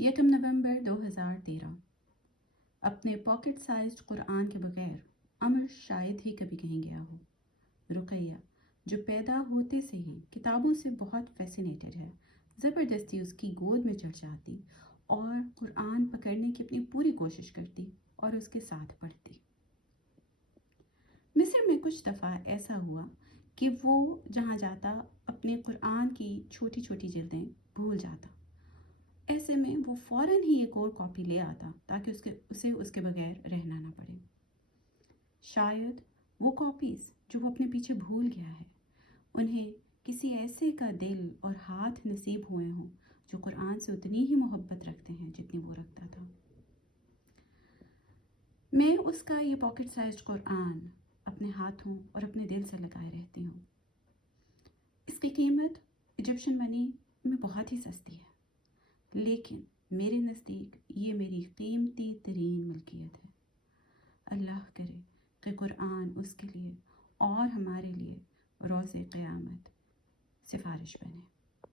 نومبر 2013۔ اپنے pocket sized قرآن کے بغیر عمر شاید ہی کبھی کہیں گیا ہو۔ رقیہ جو پیدا ہوتے سے ہی کتابوں سے بہت فیسینیٹڈ ہے، زبردستی اس کی گود میں چڑھ جاتی اور قرآن پکڑنے کی اپنی پوری کوشش کرتی اور اس کے ساتھ پڑھتی۔ مصر میں کچھ دفعہ ایسا ہوا کہ وہ جہاں جاتا اپنے قرآن کی چھوٹی چھوٹی جلدیں بھول جاتا۔ ایسے میں وہ فوراً ہی ایک اور کاپی لے آتا تاکہ اسے اس کے بغیر رہنا نہ پڑے۔ شاید وہ کاپیز جو وہ اپنے پیچھے بھول گیا ہے، انہیں کسی ایسے کا دل اور ہاتھ نصیب ہوئے ہوں جو قرآن سے اتنی ہی محبت رکھتے ہیں جتنی وہ رکھتا تھا۔ میں اس کا یہ پاکٹ سائزڈ قرآن اپنے ہاتھوں اور اپنے دل سے لگائے رہتی ہوں۔ اس کی قیمت ایجپشن منی میں بہت ہی سستی ہے، لیکن میرے نزدیک یہ میری قیمتی ترین ملکیت ہے۔ اللہ کرے کہ قرآن اس کے لیے اور ہمارے لیے روز قیامت سفارش بنے۔